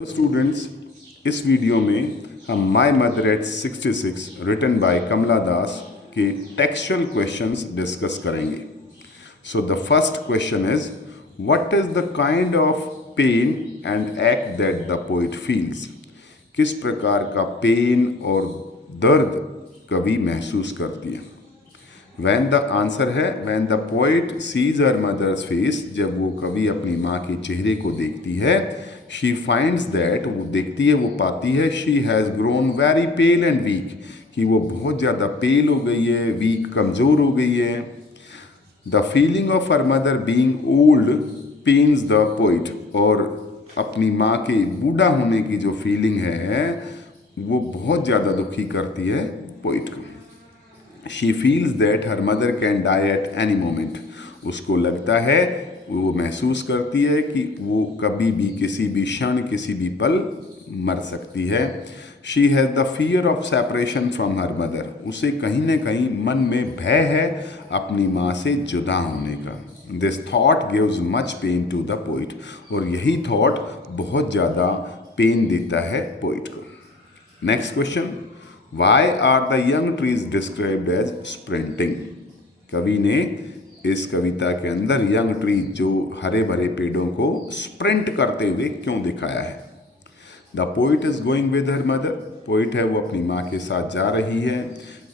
Students, इस video में हम my mother at 66 written by Kamala Das के टेक्सचुअल क्वेश्चंस डिस्कस करेंगे। So the first question is, what is the kind of pain and एक्ट that the poet feels? किस प्रकार का पेन और दर्द कवि महसूस करती है? वैन द आंसर है when the poet sees her mother's face, जब वो कवि अपनी माँ के चेहरे को देखती है, शी फाइंड्स दैट, वो देखती है, वो पाती है, she has grown very pale and weak, कि वो बहुत ज़्यादा पेल हो गई है, वीक, कमज़ोर हो गई है। The feeling of her mother being old pains the poet, और अपनी माँ के बूढ़ा होने की जो फीलिंग है वो बहुत ज़्यादा दुखी करती है पोइट को। She feels that her mother can die at any moment, उसको लगता है, वो महसूस करती है कि वो कभी भी, किसी भी क्षण, किसी भी पल मर सकती है। She has the fear of separation from her mother, उसे कहीं ना कहीं मन में भय है अपनी माँ से जुदा होने का। This thought gives much pain to the poet, और यही थॉट बहुत ज़्यादा पेन देता है पोइट को। Next question, why are the young trees described as sprinting? कवि ने इस कविता के अंदर यंग ट्री, जो हरे भरे पेड़ों को स्प्रिंट करते हुए क्यों दिखाया है? The poet is going with her mother, poet है वो अपनी माँ के साथ जा रही है।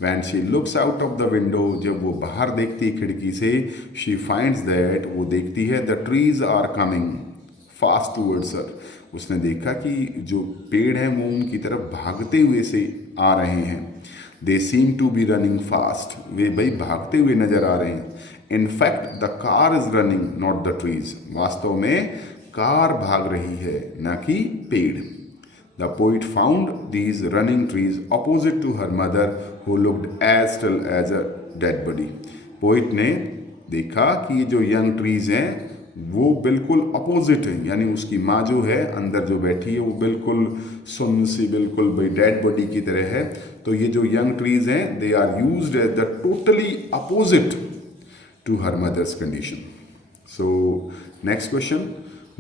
When she looks out of the window, जब वो बाहर देखती है खिड़की से, शी फाइंड्स दैट, वो देखती है, the trees are coming fast towards her, उसने देखा कि जो पेड़ हैं वो उनकी तरफ भागते हुए से आ रहे हैं। They seem to be running fast, वे भाई भागते हुए नजर आ रहे हैं। In fact the car is running not the trees, वास्तव में कार भाग रही है, न कि पेड़। The poet found these running trees opposite to her mother who looked as still as a dead body, poet ने देखा कि ये जो यंग ट्रीज हैं वो बिल्कुल अपोजिट है, यानी उसकी माँ जो है अंदर जो बैठी है वो बिल्कुल सुन्न सी, बिल्कुल भाई डेड बॉडी की तरह है। तो ये जो यंग ट्रीज हैं, they are used as the totally opposite to her mother's condition. So next question,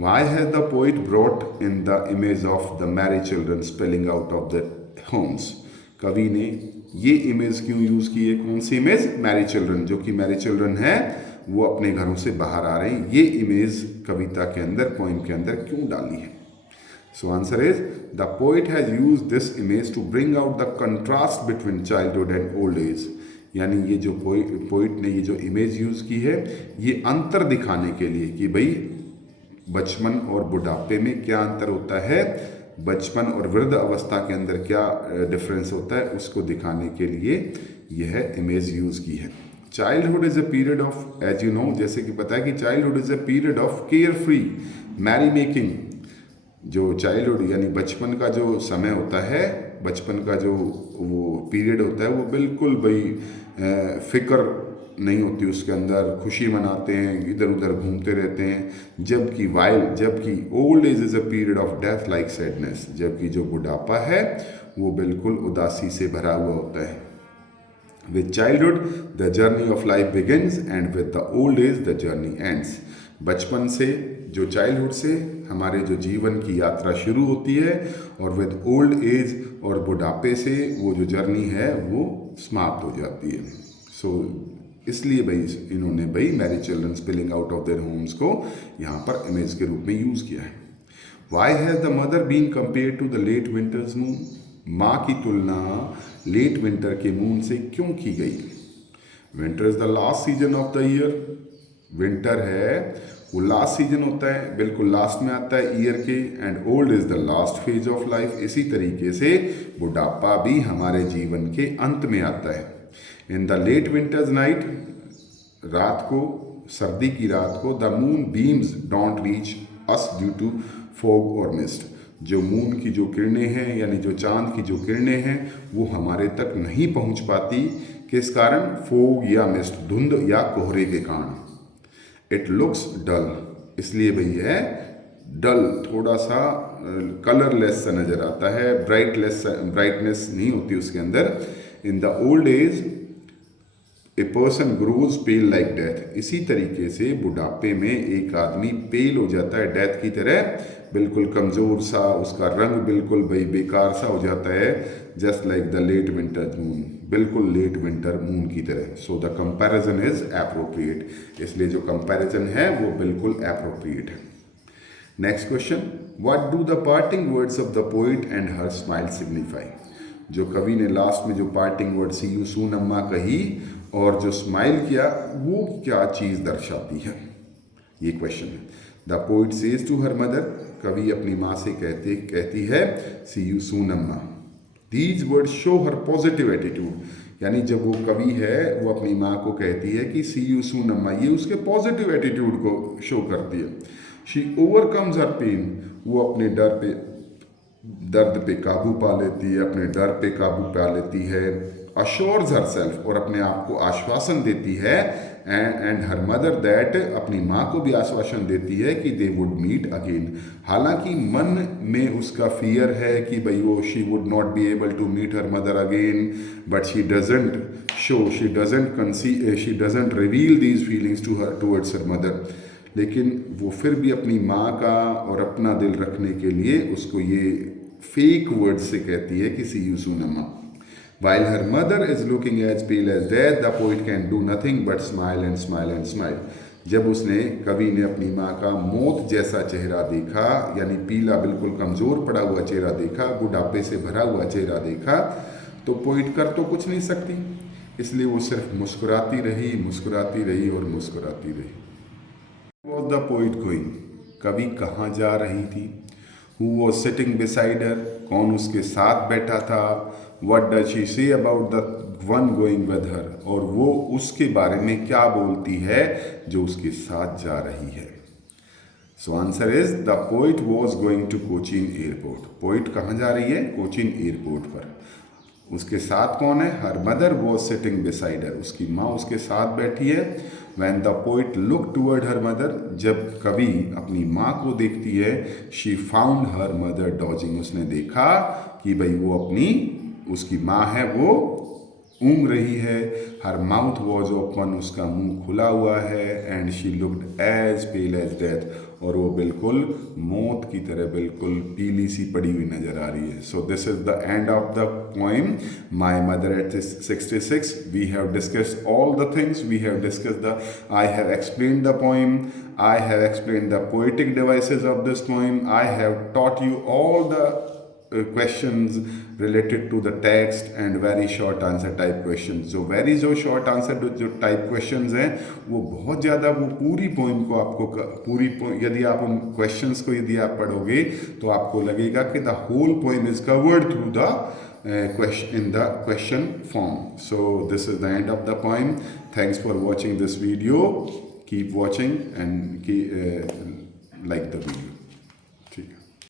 why has the poet brought in the image of the married children spilling out of the homes? कवि ने ये image क्यों use की है? कौन सी image? Married children, जो कि married children है वो अपने घरों से बाहर आ रहे हैं, ये इमेज कविता के अंदर, पोइम के अंदर क्यों डाली है? So answer is, the poet has use this image to bring out the contrast between childhood and old age, यानी ये जो पोइट ने ये जो इमेज यूज की है, ये अंतर दिखाने के लिए कि भाई बचपन और बुढ़ापे में क्या अंतर होता है, बचपन और वृद्ध अवस्था के अंदर क्या डिफरेंस होता है, उसको दिखाने के लिए यह इमेज यूज की है। Childhood is a period of, as you know, जैसे कि पता है कि childhood is a period of carefree merrymaking. जो चाइल्डहुड यानी बचपन का जो समय होता है, बचपन का जो वो पीरियड होता है, वो बिल्कुल भाई फिक्र नहीं होती उसके अंदर, खुशी मनाते हैं, इधर उधर घूमते रहते हैं। जबकि old age is a period of death like sadness, जबकि जो बुढ़ापा है वो बिल्कुल उदासी से भरा हुआ होता है। With childhood, the journey of life begins, and with the old age, the journey ends. बचपन से, जो चाइल्डहुड से हमारे जो जीवन की यात्रा शुरू होती है, और विद ओल्ड एज और बुढ़ापे से वो जो जर्नी है वो समाप्त हो जाती है। सो इसलिए भाई इन्होंने भाई married children spilling out of their homes को यहाँ पर इमेज के रूप में यूज़ किया है। Why has the mother been compare to the late winter's moon? माँ की तुलना लेट विंटर के मून से क्यों की गई? Winter is the last season of the year, winter है वो लास्ट सीजन होता है, बिल्कुल लास्ट में आता है ईयर के। And old is the last phase of life, इसी तरीके से बुढ़ापा भी हमारे जीवन के अंत में आता है। In the late winter's night, रात को, सर्दी की रात को, the moonbeams don't reach us due to fog और मिस्ट, जो मून की जो किरणें हैं, यानी जो चांद की जो किरणें हैं, वो हमारे तक नहीं पहुंच पाती। किस कारण? फोग या मिस्ट, धुंध या कोहरे के कारण। इट लुक्स डल, इसलिए भाई है डल, थोड़ा सा कलरलेस सा नजर आता है, ब्राइटनेस नहीं होती उसके अंदर। In the old age a person grows pale like death, इसी तरीके से बुढ़ापे में एक आदमी पेल हो जाता है डेथ की तरह, बिल्कुल कमज़ोर सा, उसका रंग बिल्कुल भाई बेकार सा हो जाता है, just like the late winter moon, बिल्कुल लेट विंटर मून की तरह। So the comparison is appropriate, इसलिए जो कंपैरिजन है वो बिल्कुल एप्रोप्रिएट है। Next question, what do the parting words of the poet and her smile signify? जो कवि ने लास्ट में जो parting word see you soon Amma कही और जो स्माइल किया, वो क्या चीज़ दर्शाती है, ये क्वेश्चन है। The poet says to her mother, कवि अपनी माँ से कहती है सी यू सून अम्मा। These word show her positive attitude, यानी जब वो कवि है वो अपनी माँ को कहती है कि सी यू सून अम्मा, ये उसके पॉजिटिव एटीट्यूड को शो करती है। शी ओवरकम्स हर पेन, वो अपने दर्द पे काबू पा लेती है, अपने डर पे काबू पा लेती है। अश्योर्स हर सेल्फ, और अपने आप को आश्वासन देती है, एंड हर मदर दैट, अपनी माँ को भी आश्वासन देती है कि दे वुड मीट अगेन। हालांकि मन में उसका फियर है कि भाई वो she would not be able to meet her mother again, but she doesn't show, she doesn't reveal these feelings towards her mother. लेकिन वो फिर भी अपनी माँ का और अपना दिल रखने के लिए उसको ये फेक वर्ड से कहती है कि सी यू सून अम्मा। While her mother is looking as pale as death, the poet can do nothing but smile and smile and smile. जब उसने, कवि ने अपनी माँ का मौत जैसा चेहरा देखा, यानी पीला बिल्कुल कमज़ोर पड़ा हुआ चेहरा देखा, बुढ़ापे से भरा हुआ चेहरा देखा, तो पोइट कर तो कुछ नहीं सकती, इसलिए वो सिर्फ मुस्कुराती रही, मुस्कुराती रही और मुस्कुराती रही। Was the poet going? कवि कहाँ जा रही थी? Who was sitting beside her? कौन उसके साथ बैठा था? What does she say about the one going with her? और वो उसके बारे में क्या बोलती है जो उसके साथ जा रही है? So answer is the poet was going to Cochin airport. Poet कहाँ जा रही है? कोचीन एयरपोर्ट पर। उसके साथ कौन है? Her mother was sitting beside her, उसकी माँ उसके साथ बैठी है। When the poet look toward her mother, जब कवि अपनी माँ को देखती है, she found her mother dodging, उसने देखा कि भाई वो अपनी, उसकी माँ है वो ऊँग रही है। हर माउथ वॉज ओपन, उसका मुंह खुला हुआ है। And she looked as pale as death, और वो बिल्कुल मौत की तरह बिल्कुल पीली सी पड़ी हुई नजर आ रही है। So this is the end of the poem My Mother at 66। We have discussed all the things, we have discussed the, I have explain the poem, I have explained the poetic devices of this poem. I have taught you all the questions related to the text and very short answer type questions. जो very जो short answer जो type questions हैं वो बहुत ज़्यादा, वो पूरी poem को आपको यदि आप उन questions को यदि आप पढ़ोगे तो आपको लगेगा कि the whole poem is covered through the in the question form. So this is the end of the poem. Thanks for watching this video. Keep watching and like the video.